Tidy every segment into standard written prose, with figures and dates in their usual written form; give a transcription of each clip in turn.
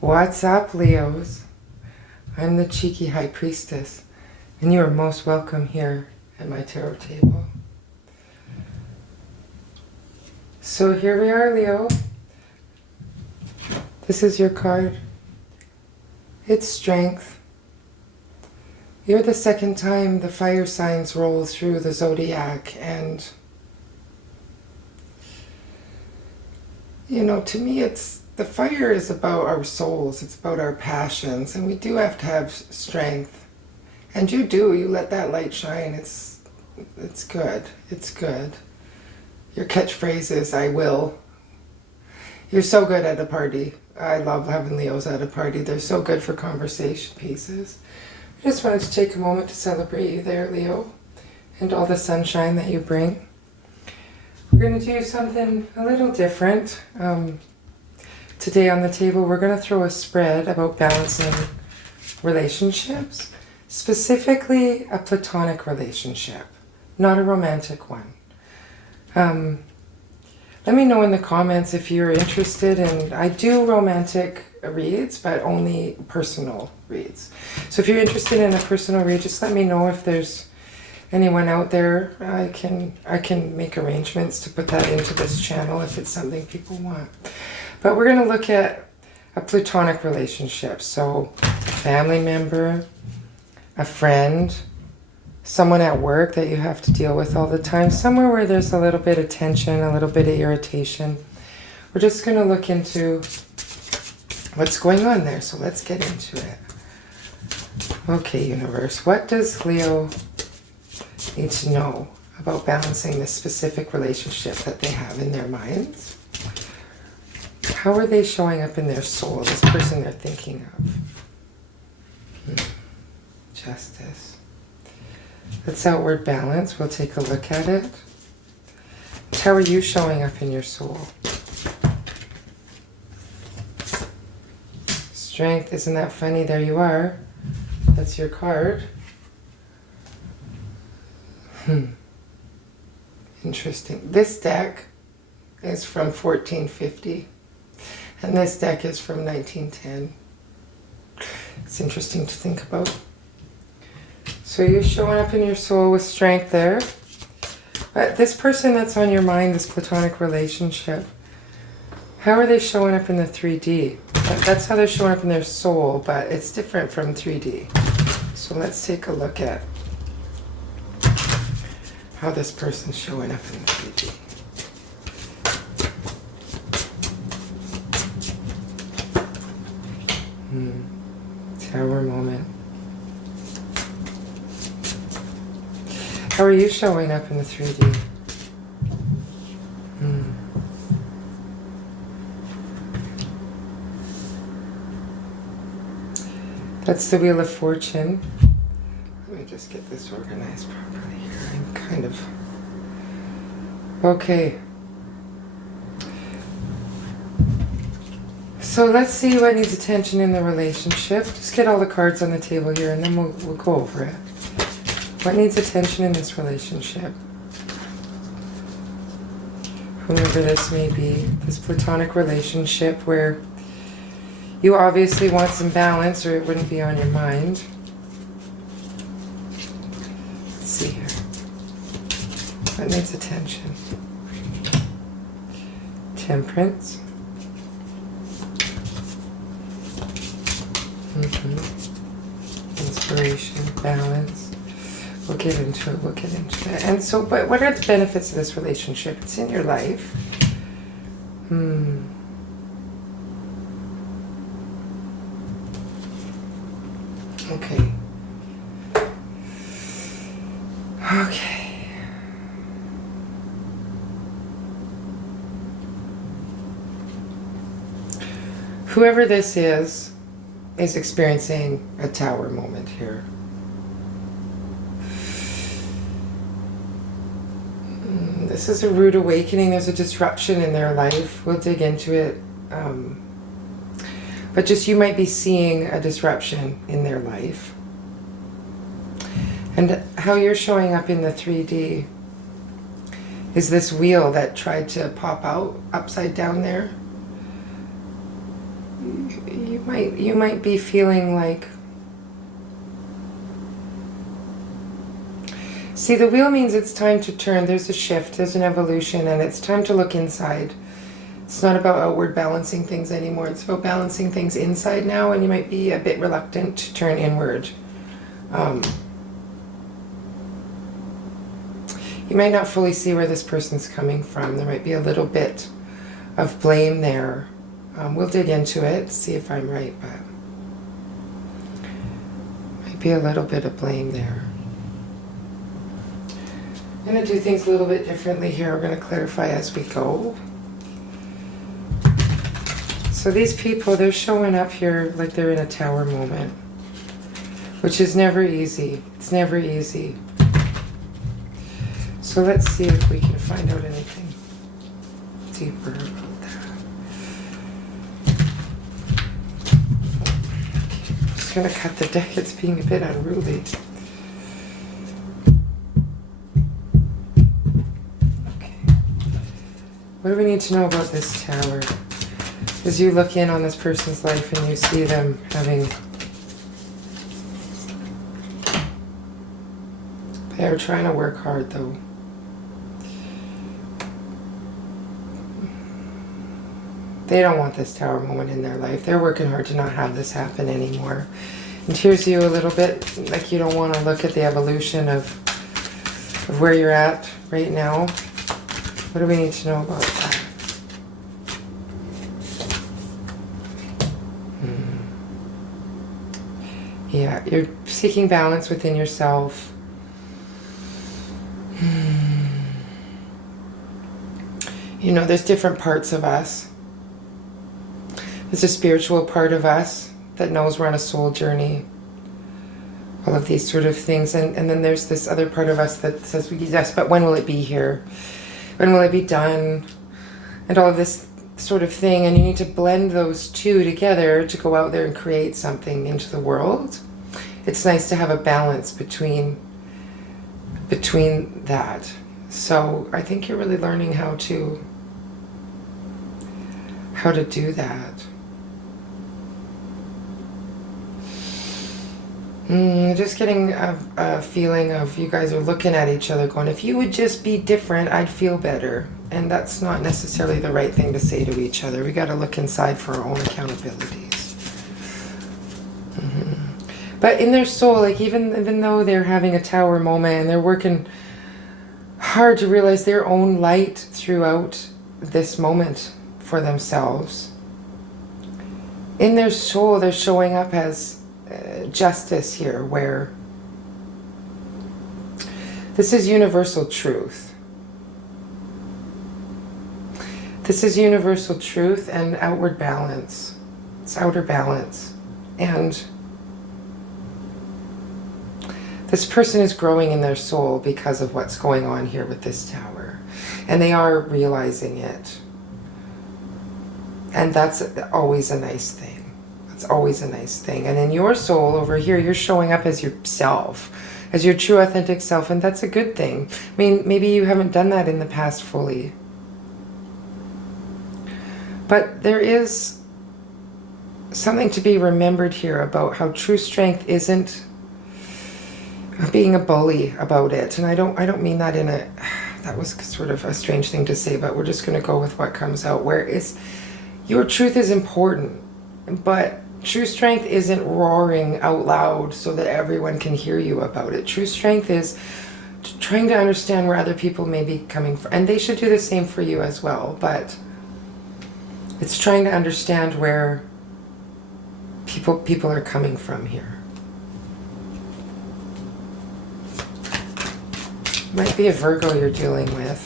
What's up, Leos? I'm the Cheeky High Priestess, and you are most welcome here at my tarot table. So here we are, Leo. This is your card. It's Strength. You're the second time the fire signs roll through the zodiac, and you know, to me, the fire is about our souls. It's about our passions, and we do have to have strength. And you do. You let that light shine. It's good. It's good. Your catchphrase is, I will. You're so good at a party. I love having Leos at a party. They're so good for conversation pieces. I just wanted to take a moment to celebrate you there, Leo, and all the sunshine that you bring. We're going to do something a little different. Today on the table, we're going to throw a spread about balancing relationships, specifically a platonic relationship, not a romantic one. Let me know in the comments if you're interested in, I do romantic reads, but only personal reads. So if you're interested in a personal read, just let me know if there's anyone out there. I can make arrangements to put that into this channel if it's something people want. But we're going to look at a platonic relationship. So a family member, a friend, someone at work that you have to deal with all the time, somewhere where there's a little bit of tension, a little bit of irritation. We're just going to look into what's going on there. So let's get into it. Okay, universe, what does Leo need to know about balancing this specific relationship that they have in their minds? How are they showing up in their soul, this person they're thinking of? Justice. That's outward balance. We'll take a look at it. How are you showing up in your soul? Strength. Isn't that funny? There you are. That's your card. Interesting. This deck is from 1450. And this deck is from 1910. It's interesting to think about. So you're showing up in your soul with strength there. But this person that's on your mind, this platonic relationship, how are they showing up in the 3D? That's how they're showing up in their soul, but it's different from 3D. So let's take a look at how this person's showing up in the 3D. Tower moment. How are you showing up in the 3D? That's the Wheel of Fortune. Let me just get this organized properly here. I'm kind of... Okay. So let's see what needs attention in the relationship. Just get all the cards on the table here and then we'll go over it. What needs attention in this relationship? Whomever this may be, this platonic relationship where you obviously want some balance or it wouldn't be on your mind. Let's see here. What needs attention? Temperance. Inspiration, balance. We'll get into it, we'll get into it. And so, but what are the benefits of this relationship? It's in your life. Okay. Okay. Whoever this is experiencing a tower moment here. This is a rude awakening. There's a disruption in their life. We'll dig into it. But just you might be seeing a disruption in their life. And how you're showing up in the 3D is this wheel that tried to pop out upside down there. you might be feeling like, see, the wheel means it's time to turn. There's a shift, there's an evolution, and it's time to look inside. It's not about outward balancing things anymore. It's about balancing things inside now, and you might be a bit reluctant to turn inward. You might not fully see where this person's coming from. There might be a little bit of blame there. We'll dig into it, see if I'm right, but might be a little bit of blame there. I'm going to do things a little bit differently here. We're going to clarify as we go. So these people, they're showing up here like they're in a tower moment, which is never easy. It's never easy. So let's see if we can find out anything deeper about that. I'm just going to cut the deck. It's being a bit unruly. Okay. What do we need to know about this tower? As you look in on this person's life and you see them having, they're trying to work hard though. They don't want this tower moment in their life. They're working hard to not have this happen anymore. And here's you a little bit, like you don't want to look at the evolution of where you're at right now. What do we need to know about that? Yeah, you're seeking balance within yourself. You know, there's different parts of us. There's a spiritual part of us that knows we're on a soul journey. All of these sort of things. And then there's this other part of us that says, yes, but when will it be here? When will it be done? And all of this sort of thing. And you need to blend those two together to go out there and create something into the world. It's nice to have a balance between that. So I think you're really learning how to do that. Just getting a feeling of you guys are looking at each other going, if you would just be different, I'd feel better. And that's not necessarily the right thing to say to each other. We got to look inside for our own accountabilities. But in their soul, like even though they're having a tower moment and they're working hard to realize their own light throughout this moment for themselves, in their soul they're showing up as justice here, where this is universal truth. This is universal truth and outward balance. It's outer balance. And this person is growing in their soul because of what's going on here with this tower. And they are realizing it. And that's always a nice thing. That's always a nice thing. And in your soul over here, you're showing up as yourself, as your true authentic self. And that's a good thing. I mean, maybe you haven't done that in the past fully. But there is something to be remembered here about how true strength isn't being a bully about it. And I don't mean that in a, that was sort of a strange thing to say, but we're just going to go with what comes out. Where is your truth is important, but true strength isn't roaring out loud so that everyone can hear you about it. True strength is trying to understand where other people may be coming from, and they should do the same for you as well. But it's trying to understand where people are coming from here. Might be a Virgo you're dealing with.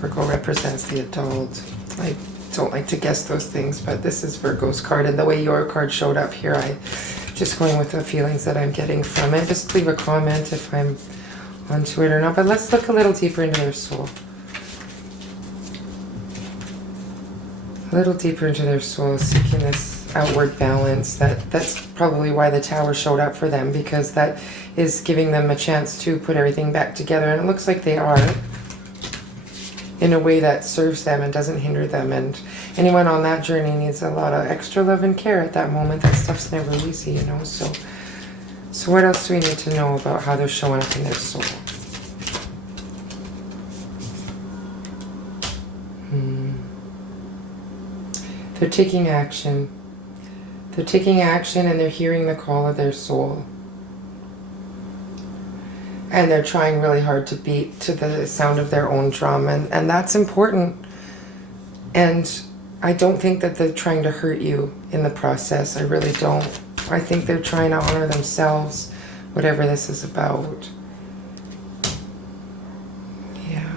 Virgo represents the adult. I don't like to guess those things, but this is Virgo's card, and the way your card showed up here, I just going with the feelings that I'm getting from it. Just leave a comment if I'm onto it or not, but let's look a little deeper into their soul. A little deeper into their soul, seeking this outward balance. That's probably why the tower showed up for them, because that is giving them a chance to put everything back together, and it looks like they are. in a way that serves them and doesn't hinder them. And anyone on that journey needs a lot of extra love and care at that moment. That stuff's never easy, you know. So what else do we need to know about how they're showing up in their soul? They're taking action. They're taking action and they're hearing the call of their soul. And they're trying really hard to beat to the sound of their own drum. And that's important. And I don't think that they're trying to hurt you in the process. I really don't. I think they're trying to honor themselves, whatever this is about. Yeah.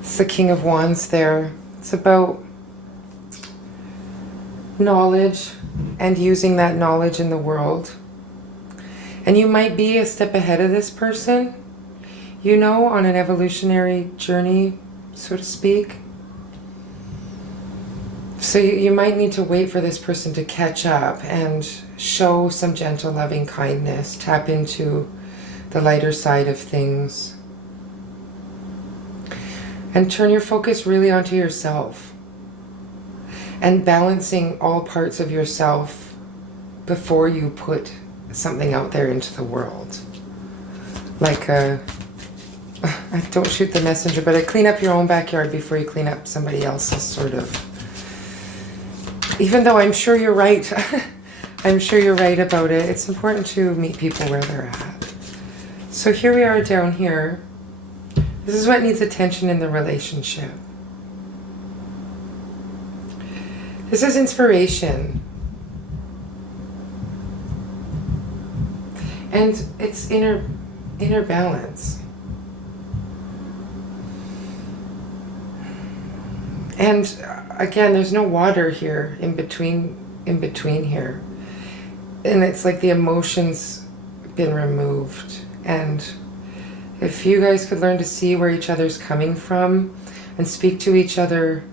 It's the King of Wands there. It's about knowledge and using that knowledge in the world. And you might be a step ahead of this person, you know, on an evolutionary journey, so to speak. So you might need to wait for this person to catch up and show some gentle, loving kindness. Tap into the lighter side of things. And turn your focus really onto yourself. And balancing all parts of yourself before you put something out there into the world. Like don't shoot the messenger, but clean up your own backyard before you clean up somebody else's, sort of. Even though I'm sure you're right, I'm sure you're right about it, it's important to meet people where they're at. So here we are down here. This is what needs attention in the relationship. This is inspiration. And it's inner balance. And again, there's no water here in between here. And it's like the emotions been removed. And if you guys could learn to see where each other's coming from and speak to each other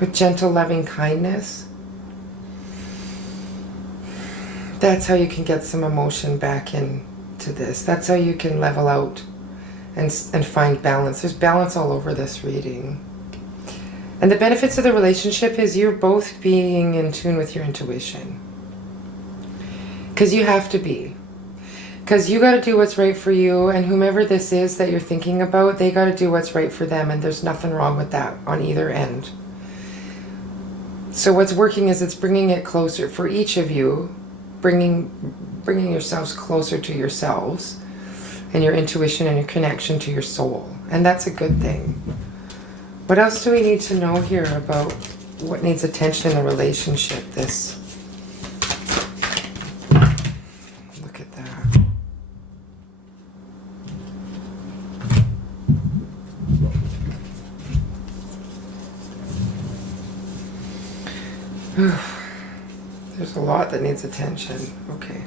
with gentle, loving kindness, that's how you can get some emotion back into this. That's how you can level out and find balance. There's balance all over this reading. And the benefits of the relationship is you're both being in tune with your intuition. Because you have to be. Because you got to do what's right for you, and whomever this is that you're thinking about, they got to do what's right for them, and there's nothing wrong with that on either end. So what's working is it's bringing it closer for each of you, bringing yourselves closer to yourselves and your intuition and your connection to your soul. And that's a good thing. What else do we need to know here about what needs attention in the relationship? Look at that. There's a lot that needs attention. Okay.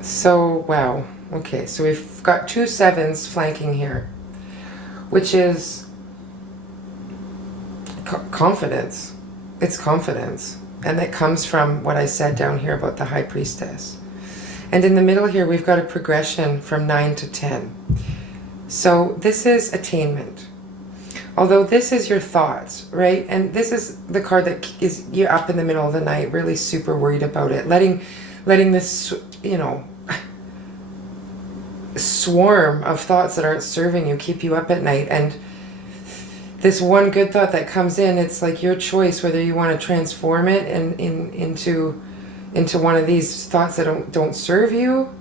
So, wow. Okay, so we've got 2 sevens flanking here, which is confidence. It's confidence. And that comes from what I said down here about the High Priestess. And in the middle here, we've got a progression from 9 to 10. So this is attainment. Although this is your thoughts, right? And this is the card that is you up in the middle of the night, really super worried about it. Letting this, you know, swarm of thoughts that aren't serving you keep you up at night. And this one good thought that comes in, it's like your choice whether you want to transform it into one of these thoughts that don't serve you,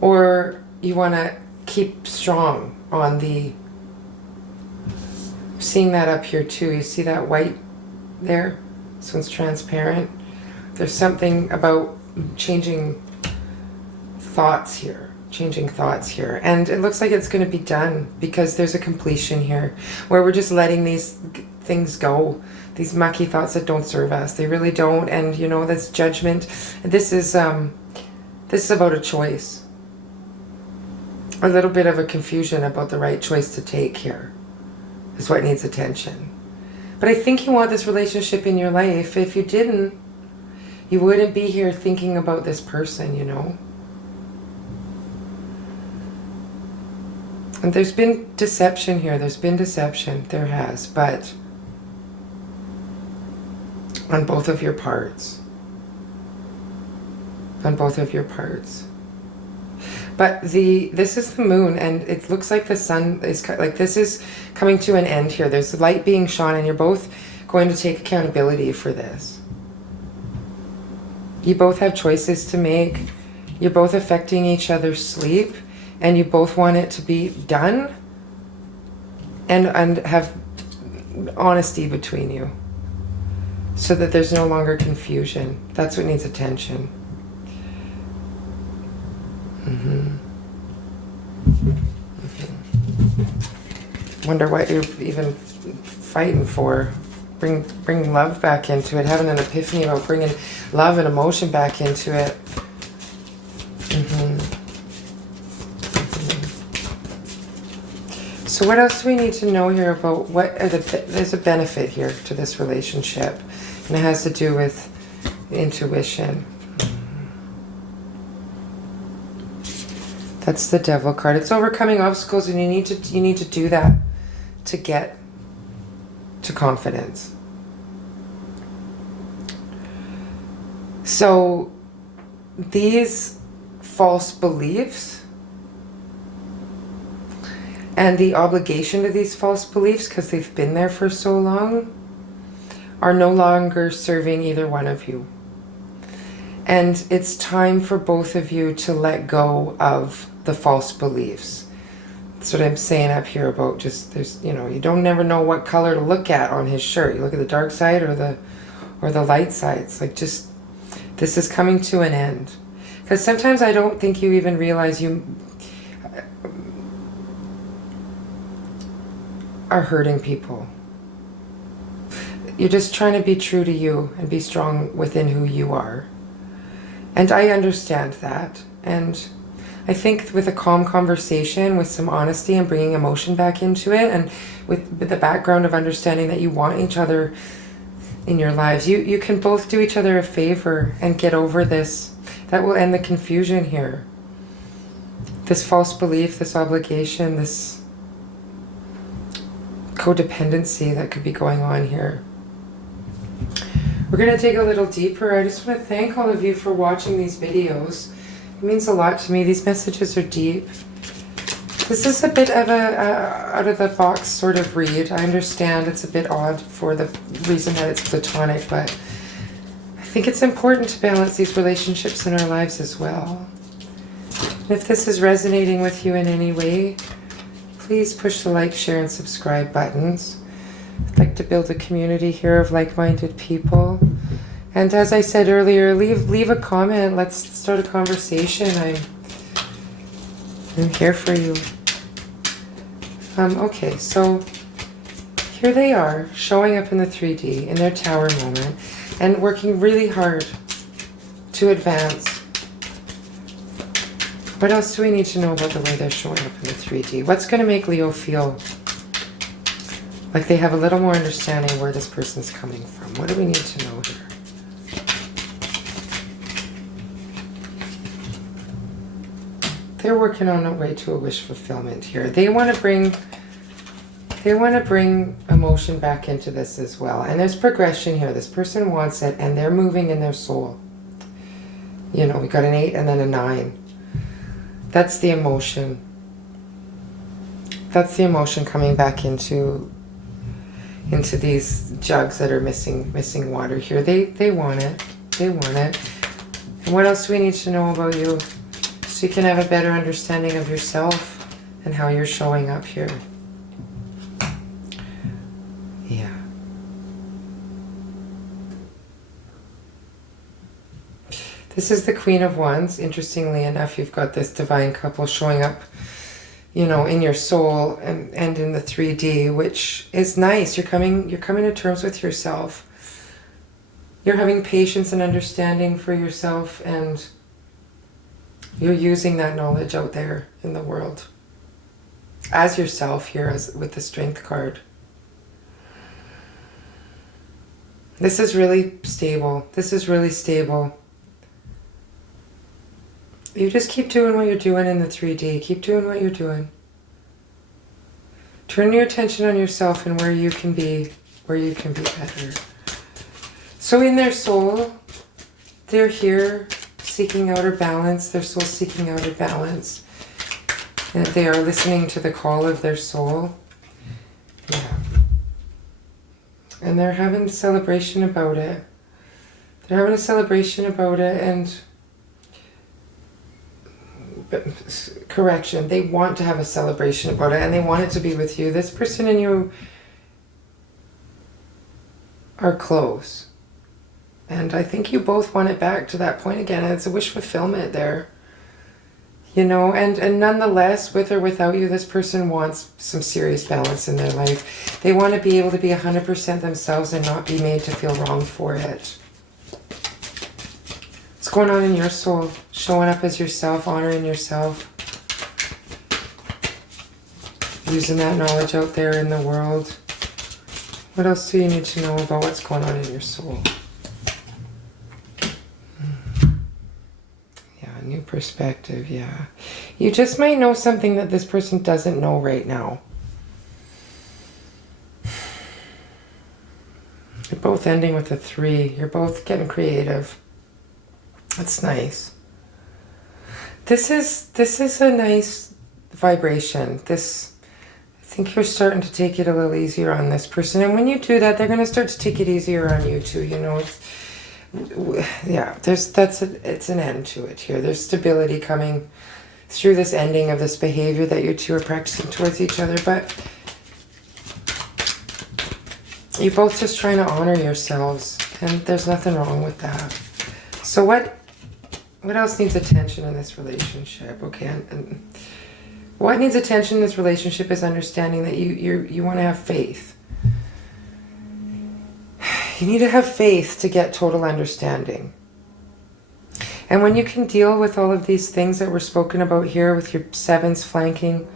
or you want to keep strong on the... Seeing that up here too. You see that white there? This one's transparent. There's something about changing thoughts here. And it looks like it's going to be done because there's a completion here where we're just letting these things go. These mucky thoughts that don't serve us. They really don't. And you know, that's judgment. This is about a choice. A little bit of a confusion about the right choice to take here is what needs attention. But I think you want this relationship in your life. If you didn't, you wouldn't be here thinking about this person, you know? And there's been deception here. There's been deception. There has. But on both of your parts. On both of your parts. But this is the moon, and it looks like the sun is, like, this is coming to an end here. There's light being shone, and you're both going to take accountability for this. You both have choices to make. You're both affecting each other's sleep, and you both want it to be done and have honesty between you so that there's no longer confusion. That's what needs attention. Wonder what you're even fighting for. Bring love back into it. Having an epiphany about bringing love and emotion back into it. So what else do we need to know here about what are there's a benefit here to this relationship, and it has to do with intuition. That's the Devil card. It's overcoming obstacles, and you need to do that to get to confidence. So these false beliefs and the obligation to these false beliefs, because they've been there for so long, are no longer serving either one of you. And it's time for both of you to let go of the false beliefs. That's what I'm saying up here about just, there's, you know, you don't never know what color to look at on his shirt. You look at the dark side or the light side. It's like, just, this is coming to an end. Because sometimes I don't think you even realize you are hurting people. You're just trying to be true to you and be strong within who you are. And I understand that. And I think with a calm conversation, with some honesty and bringing emotion back into it, and with the background of understanding that you want each other in your lives, you can both do each other a favor and get over this. That will end the confusion here. This false belief, this obligation, this codependency that could be going on here. We're going to dig a little deeper. I just want to thank all of you for watching these videos. It means a lot to me. These messages are deep. This is a bit of a out of the box sort of read. I understand it's a bit odd for the reason that it's platonic, but I think it's important to balance these relationships in our lives as well. And if this is resonating with you in any way, please push the like, share, and subscribe buttons. I'd like to build a community here of like-minded people. And as I said earlier, leave a comment. Let's start a conversation. I'm here for you. Okay, so here they are, showing up in the 3D in their tower moment and working really hard to advance. What else do we need to know about the way they're showing up in the 3D? What's going to make Leo feel like they have a little more understanding where this person's coming from? What do we need to know here? They're working on a way to a wish fulfillment here. They want to bring emotion back into this as well. And there's progression here. This person wants it, and they're moving in their soul. You know, we got an 8 and then a 9. That's the emotion. That's the emotion coming back into these jugs that are missing water here. They want it. They want it. And what else do we need to know about you so you can have a better understanding of yourself and how you're showing up here? Yeah. This is the Queen of Wands. Interestingly enough, you've got this divine couple showing up, you know, in your soul and in the 3D, which is nice. You're coming to terms with yourself. You're having patience and understanding for yourself, and you're using that knowledge out there in the world as yourself here, as with the Strength card. This is really stable. This is really stable. You just keep doing what you're doing in the 3D. Keep doing what you're doing. Turn your attention on yourself and where you can be better. So in their soul, they're here seeking outer balance. Their soul seeking outer balance. And they are listening to the call of their soul. Yeah. And they're having a celebration about it. They're having a celebration about it, and correction, they want to have a celebration about it, and they want it to be with you. This person and you are close. And I think you both want it back to that point again. And it's a wish fulfillment there. You know, and nonetheless, with or without you, this person wants some serious balance in their life. They want to be able to be 100% themselves and not be made to feel wrong for it. What's going on in your soul? Showing up as yourself, honoring yourself. Using that knowledge out there in the world. What else do you need to know about what's going on in your soul? New perspective, yeah. You just might know something that this person doesn't know right now. You're both ending with a 3. You're both getting creative. That's nice. This is a nice vibration. I think you're starting to take it a little easier on this person. And when you do that, they're going to start to take it easier on you too, you know. Yeah, it's an end to it here. There's stability coming through this ending of this behavior that you two are practicing towards each other, but you're both just trying to honor yourselves, and there's nothing wrong with that. So what else needs attention in this relationship? Okay, and what needs attention in this relationship is understanding that you want to have faith. You need to have faith to get total understanding. And when you can deal with all of these things that were spoken about here, with your 7s flanking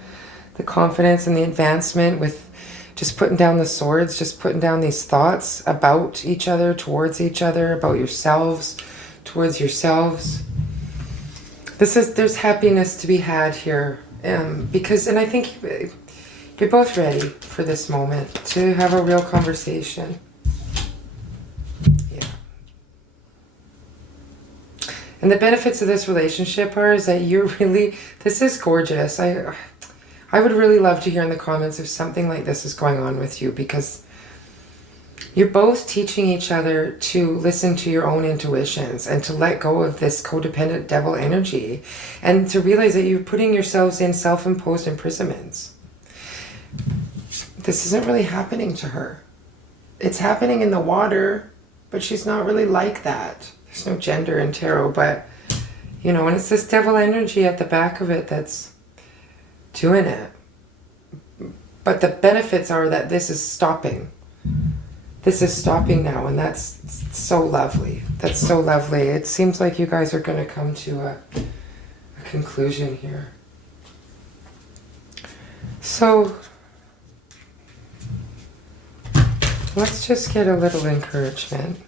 the confidence and the advancement, with just putting down the swords, just putting down these thoughts about each other, towards each other, about yourselves, towards yourselves. There's happiness to be had here. Because I think you're both ready for this moment to have a real conversation. And the benefits of this relationship is that this is gorgeous. I would really love to hear in the comments if something like this is going on with you, because you're both teaching each other to listen to your own intuitions and to let go of this codependent devil energy, and to realize that you're putting yourselves in self-imposed imprisonments. This isn't really happening to her. It's happening in the water, but she's not really like that. There's no gender in tarot, but, you know, and it's this devil energy at the back of it that's doing it. But the benefits are that this is stopping. This is stopping now, and that's so lovely. That's so lovely. It seems like you guys are going to come to a conclusion here. So, let's just get a little encouragement.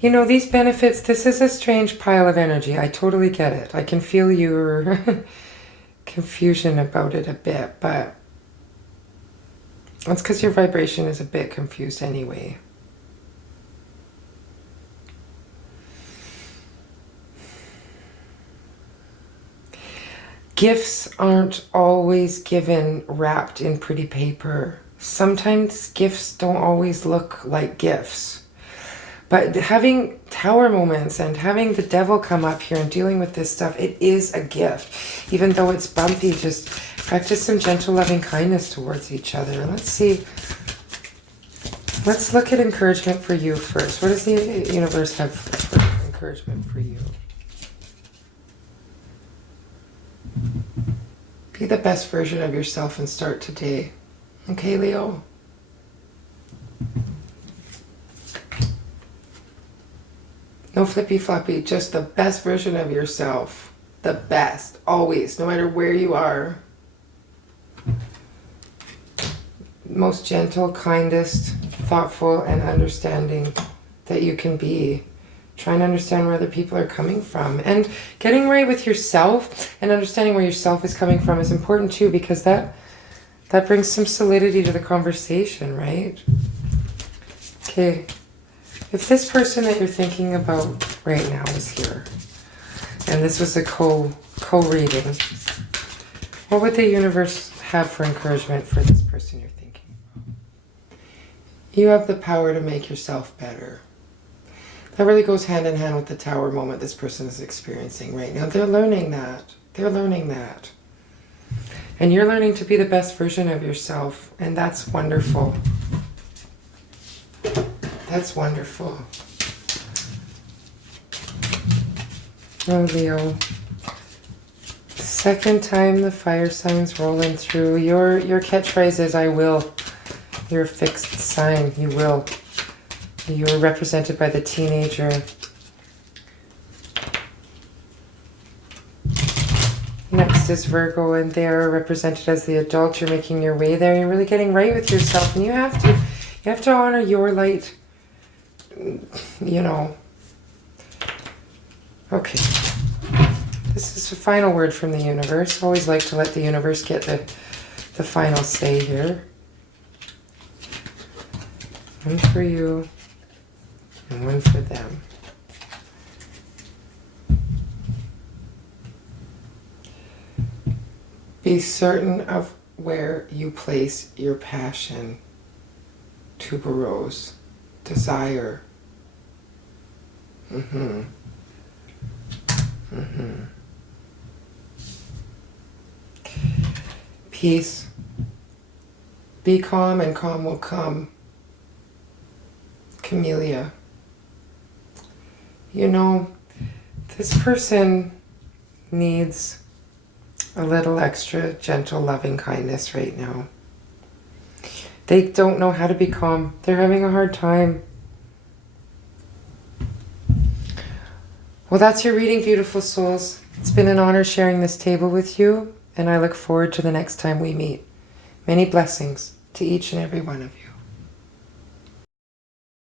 You know, these benefits, this is a strange pile of energy. I totally get it. I can feel your confusion about it a bit, but that's because your vibration is a bit confused anyway. Gifts aren't always given wrapped in pretty paper. Sometimes gifts don't always look like gifts. But having tower moments and having the devil come up here and dealing with this stuff, it is a gift. Even though it's bumpy, just practice some gentle loving kindness towards each other. And let's see. Let's look at encouragement for you first. What does the universe have for encouragement for you? Be the best version of yourself and start today. Okay, Leo? No flippy floppy, just the best version of yourself. The best, always, no matter where you are. most gentle, kindest, thoughtful, and understanding that you can be. Trying to understand where other people are coming from. And getting right with yourself and understanding where yourself is coming from is important too, because that brings some solidity to the conversation, right? Okay. If this person that you're thinking about right now is here, and this was a co-reading, what would the universe have for encouragement for this person you're thinking about? You have the power to make yourself better. That really goes hand in hand with the tower moment this person is experiencing right now. They're learning that. They're learning that. And you're learning to be the best version of yourself. And that's wonderful. That's wonderful. Oh, Leo. Second time the fire signs rolling through. Your catchphrase is, I will. You're a fixed sign. You will. You are represented by the teenager. Next is Virgo, and they are represented as the adult. You're making your way there. You're really getting right with yourself, and you have to honor your light. You know. Okay. This is the final word from the universe. Always like to let the universe get the final say here. One for you. And one for them. Be certain of where you place your passion, tuberose, desire. Peace. Be calm and calm will come. Camellia. You know, this person needs a little extra gentle, loving kindness right now. They don't know how to be calm. They're having a hard time. Well, that's your reading, beautiful souls. It's been an honor sharing this table with you, and I look forward to the next time we meet. Many blessings to each and every one of you.